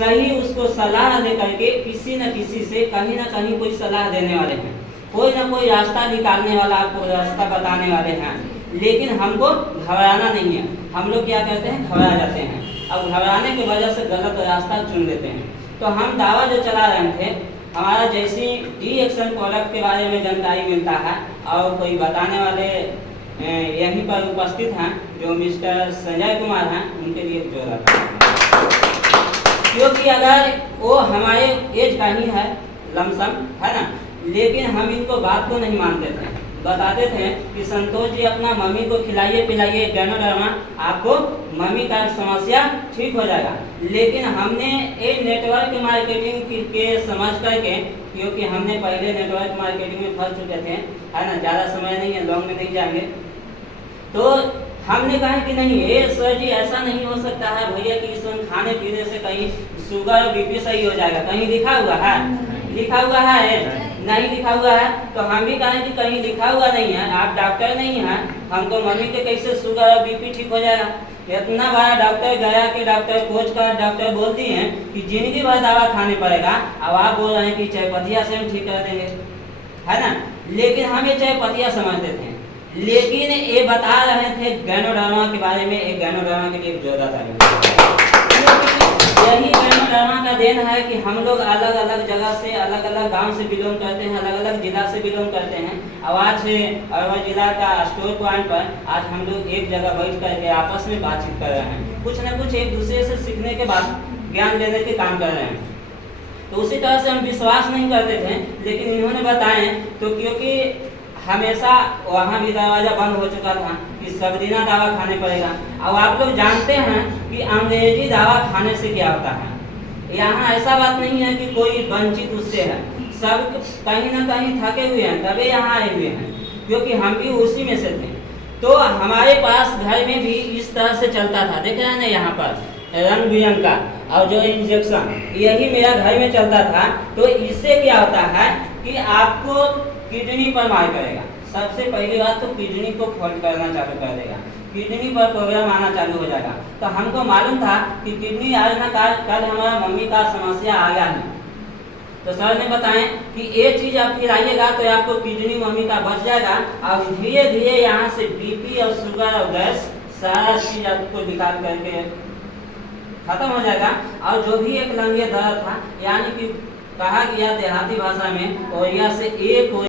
सही उसको सलाह दे करके किसी न किसी से कहीं ना कहीं कोई सलाह देने वाले हैं, कोई ना कोई रास्ता निकालने वाला, आपको रास्ता बताने वाले हैं। लेकिन हमको घबराना नहीं है। हम लोग क्या करते हैं, घबरा जाते हैं। अब घबराने की वजह से गलत रास्ता चुन लेते हैं। तो हम दावा जो चला रहे थे, हमारा जैसी डी एक्शन प्रोडक्ट के बारे में जानकारी मिलता है और कोई बताने वाले यहीं पर उपस्थित हैं जो मिस्टर संजय कुमार हैं, उनके लिए जोर आता है। क्योंकि अगर वो हमारे एज का ही है, लमसम है ना, लेकिन हम इनको बात को नहीं मानते थे। बताते थे कि संतोष जी अपना मम्मी को खिलाइए पिलाइए गैनोडर्मा, आपको मम्मी का समस्या ठीक हो जाएगा। लेकिन हमने ये नेटवर्क मार्केटिंग के समझ करके, क्योंकि हमने पहले नेटवर्क मार्केटिंग में फंस चुके थे, है ना, ज़्यादा समय नहीं है, लॉन्ग में नहीं जाएंगे, तो हमने कहा कि नहीं ये सर जी ऐसा नहीं हो सकता है भैया कि इस खाने पीने से कहीं शुगर और बीपी सही हो जाएगा। कहीं लिखा हुआ है? लिखा हुआ है? नहीं लिखा हुआ है। तो हम भी कहें कि कहीं लिखा हुआ नहीं है, आप डॉक्टर नहीं हैं, हमको मम्मी के कैसे शुगर और बीपी ठीक हो जाएगा। इतना बड़ा डॉक्टर गया कि डॉक्टर खोज कर डॉक्टर बोल दिए हैं कि जिंदगी भर दवा खाने पड़ेगा। अब आप बोल रहे हैं कि चायपत्तियाँ से हम ठीक कर देंगे, है ना। लेकिन हम ये चायपत्तियाँ समझते थे, लेकिन ये बता रहे थे गैनोडर्मा के बारे में। एक गैनोडर्मा के लिए जरूरत है, यही गैनोडर्मा का देन है कि हम लोग अलग अलग जगह से, अलग अलग गांव से बिलोंग करते हैं, अलग अलग जिला से बिलोंग करते हैं। अब आज अरवल जिला का स्टोर पॉइंट पर आज हम लोग एक जगह बैठ करके आपस में बातचीत कर रहे हैं, कुछ न कुछ एक दूसरे से सीखने के बाद ज्ञान देने के काम कर रहे हैं। तो उसी तरह से हम विश्वास नहीं करते थे, लेकिन इन्होंने बताए तो, क्योंकि हमेशा वहाँ भी दरवाजा बंद हो चुका था कि सबदिना दवा खाने पड़ेगा। अब आप लोग जानते हैं कि अंग्रेजी दवा खाने से क्या होता है। यहाँ ऐसा बात नहीं है कि कोई वंचित उससे है, सब कहीं ना कहीं थके हुए हैं तभी यहाँ आए हुए हैं, क्योंकि हम भी उसी में से थे। तो हमारे पास घर में भी इस तरह से चलता था, देख रहे हैं ना यहाँ पर रंग बिरंग का, और जो इंजेक्शन यही मेरा घर में चलता था। तो इससे क्या होता है कि आपको किडनी पर मार करेगा। सबसे पहली बात तो किडनी को फॉल्ट करना चालू कर देगा, किडनी पर प्रॉब्लम आना चालू हो जाएगा। तो हमको मालूम था कि किडनी आज ना कल हमारा मम्मी का समस्या आ गया है। तो सर ने बताएं कि ये चीज़ आप खिलाइएगा तो आपको किडनी मम्मी का बच जाएगा, और धीरे धीरे यहाँ से बीपी और शुगर और गैस सारा चीज़ आपको निकाल करके खत्म हो जाएगा। और जो भी एक लंगे दर्द था, यानी कि कहा गया देहाती भाषा में, ओरिया से एक